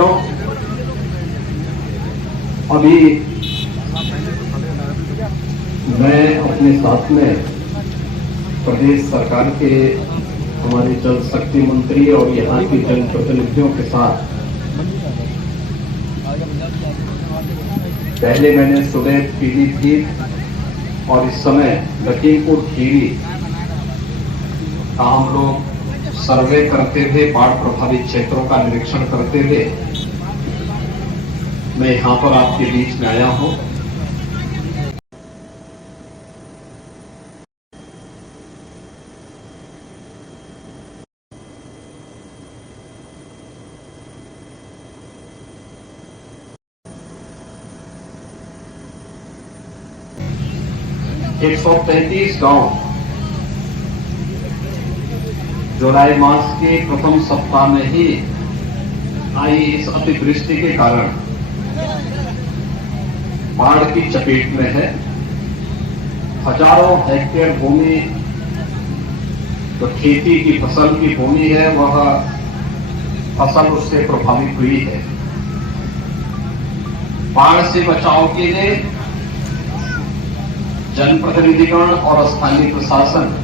मित्रों, अभी मैं अपने साथ में प्रदेश सरकार के हमारे जल शक्ति मंत्री और यहाँ के जनप्रतिनिधियों के साथ पहले मैंने सुबह पीलीभीत और इस समय लखीमपुर खीरी का हम लोग सर्वे करते थे, बाढ़ प्रभावित क्षेत्रों का निरीक्षण करते हुए मैं यहां पर आपके बीच में आया हूं। एक 133 गांव जुलाई मास के प्रथम सप्ताह में ही आई इस अतिवृष्टि के कारण बाढ़ की चपेट में है। हजारों हेक्टेयर भूमि जो खेती की फसल की भूमि है वह फसल उससे प्रभावित हुई है। बाढ़ से बचाव के लिए जनप्रतिनिधिगण और स्थानीय प्रशासन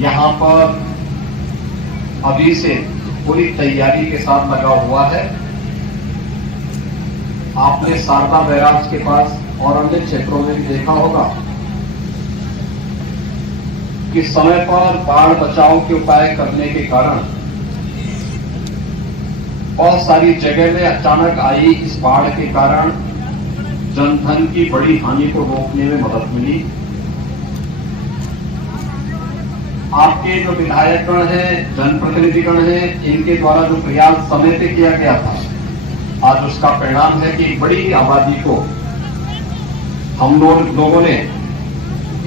यहां पर अभी से पूरी तैयारी के साथ लगा हुआ है। आपने शारदा बैराज के पास और अन्य क्षेत्रों में भी देखा होगा कि समय पर बाढ़ बचाव के उपाय करने के कारण बहुत सारी जगह में अचानक आई इस बाढ़ के कारण जनधन की बड़ी हानि को रोकने में मदद मिली। आपके जो विधायकगण हैं, जनप्रतिनिधिगण हैं, इनके द्वारा जो प्रयास समय पे किया गया था, आज उसका परिणाम है कि बड़ी आबादी को हम लोगों ने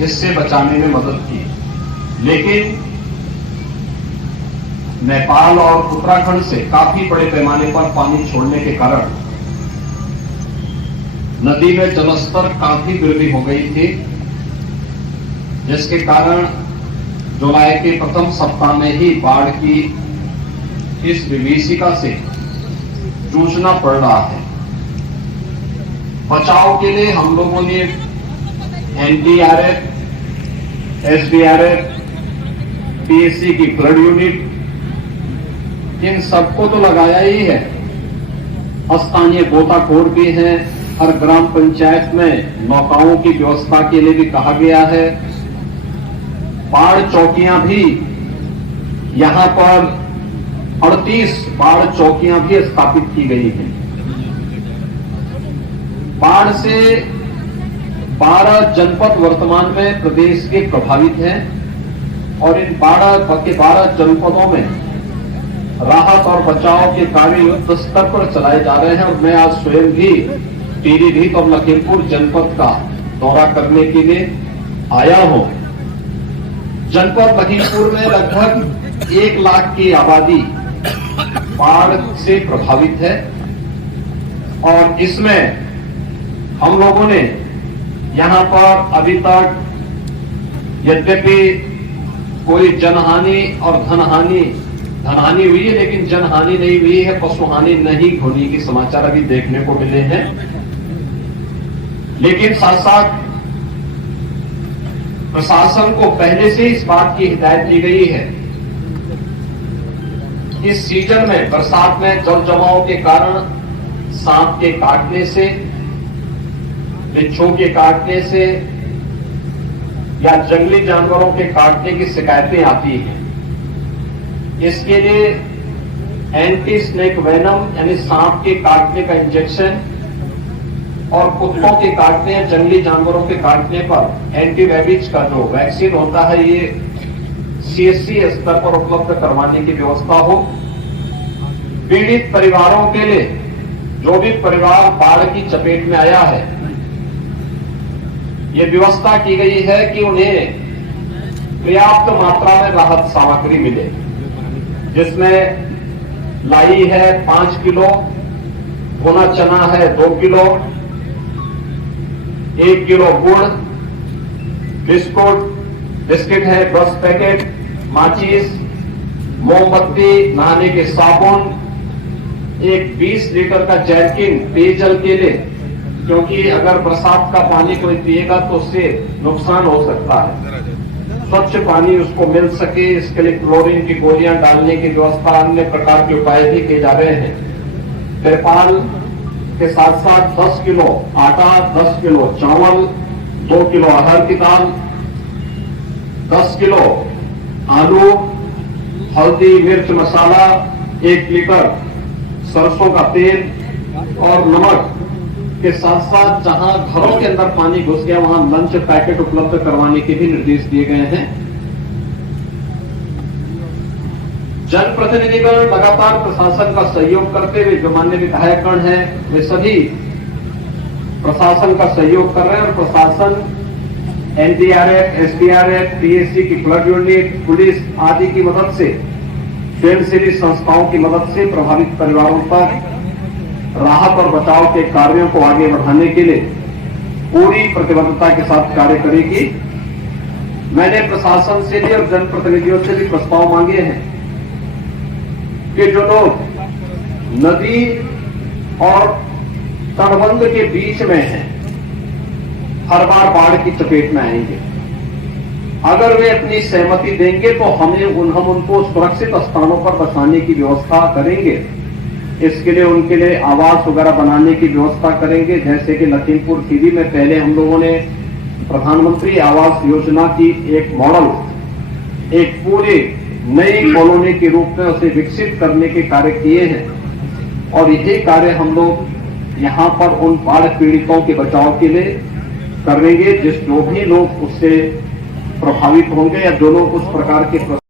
इससे बचाने में मदद की। लेकिन नेपाल और उत्तराखंड से काफी बड़े पैमाने पर पानी छोड़ने के कारण नदी में जलस्तर काफी वृद्धि हो गई थी, जिसके कारण जुलाई के प्रथम सप्ताह में ही बाढ़ की इस विभीषिका से जूझना पड़ रहा है। बचाव के लिए हम लोगों ने एनडीआरएफ, एसडीआरएफ, पीएससी की फ्लड यूनिट, इन सबको तो लगाया ही है। स्थानीय गोताखोर भी हैं। हर ग्राम पंचायत में नौकाओं की व्यवस्था के लिए भी कहा गया है। बाढ़ चौकियां भी यहां पर 38 बाढ़ चौकियां भी स्थापित की गई हैं। बाढ़ से 12 जनपद वर्तमान में प्रदेश के प्रभावित हैं और इन 12 जनपदों में राहत और बचाव के कार्य युद्ध स्तर पर चलाए जा रहे हैं। और मैं आज स्वयं भी पीलीभीत और लखीमपुर जनपद का दौरा करने के लिए आया हूं। जनपद लखीमपुर में लगभग 1 लाख की आबादी बाढ़ से प्रभावित है और इसमें हम लोगों ने यहां पर अभी तक यद्यपि कोई जनहानि और धनहानि हुई है, लेकिन जनहानि नहीं हुई है, पशुहानि नहीं होने के समाचार अभी देखने को मिले हैं। लेकिन साथ साथ प्रशासन को पहले से इस बात की हिदायत दी गई है, इस सीजन में बरसात में जल जमाव के कारण सांप के काटने से, बिच्छू के काटने से या जंगली जानवरों के काटने की शिकायतें आती हैं। इसके लिए एंटी स्नेक वेनम यानी सांप के काटने का इंजेक्शन और कुत्तों के काटने या जंगली जानवरों के काटने पर एंटी रेबीज का जो वैक्सीन होता है, ये सीएससी स्तर पर उपलब्ध करवाने की व्यवस्था हो। पीड़ित परिवारों के लिए, जो भी परिवार बाढ़ की चपेट में आया है, ये व्यवस्था की गई है कि उन्हें पर्याप्त मात्रा में राहत सामग्री मिले, जिसमें लाई है 5 किलो, भुना चना है 2 किलो, 1 किलो गुड़, बिस्किट है 10 पैकेट, माचिस, मोमबत्ती, नहाने के साबुन, एक 20 लीटर का जैरकिन पेयजल के लिए, क्योंकि अगर बरसात का पानी कोई पिएगा तो उससे नुकसान हो सकता है, स्वच्छ पानी उसको मिल सके इसके लिए क्लोरीन की गोलियां डालने की व्यवस्था, अन्य प्रकार के उपाय भी किए जा रहे हैं। तिरपाल के साथ साथ 10 किलो आटा, 10 किलो चावल, 2 किलो अरहर की दाल, 10 किलो आलू, हल्दी मिर्च मसाला, 1 लीटर सरसों का तेल और नमक के साथ साथ जहां घरों के अंदर पानी घुस गया वहां लंच पैकेट उपलब्ध करवाने के भी निर्देश दिए गए हैं। जनप्रतिनिधिगण लगातार प्रशासन का सहयोग करते हुए, जो माननीय विधायकगण हैं वे सभी प्रशासन का सहयोग कर रहे हैं और प्रशासन एनडीआरएफ, एसडीआरएफ, पीएससी की फ्लड यूनिट, पुलिस आदि की मदद से, स्वयंसेवी संस्थाओं की मदद से प्रभावित परिवारों पर राहत और बचाव के कार्यों को आगे बढ़ाने के लिए पूरी प्रतिबद्धता के साथ कार्य करेगी। मैंने प्रशासन से भी और जनप्रतिनिधियों से भी प्रस्ताव मांगे हैं कि जो लोग नदी और तटबंध के बीच में हैं, हर बार बाढ़ की चपेट में आएंगे, अगर वे अपनी सहमति देंगे तो हम उनको सुरक्षित स्थानों पर बसाने की व्यवस्था करेंगे। इसके लिए उनके लिए आवास वगैरह बनाने की व्यवस्था करेंगे। जैसे कि लखीमपुर खीरी में पहले हम लोगों ने प्रधानमंत्री आवास योजना की एक मॉडल, एक पूरी नई कॉलोनी के रूप में उसे विकसित करने के कार्य किए हैं और यही कार्य हम लोग यहां पर उन बाढ़ पीड़ितों के बचाव के लिए करेंगे, जो भी लोग उससे प्रभावित होंगे या जो लोग उस प्रकार के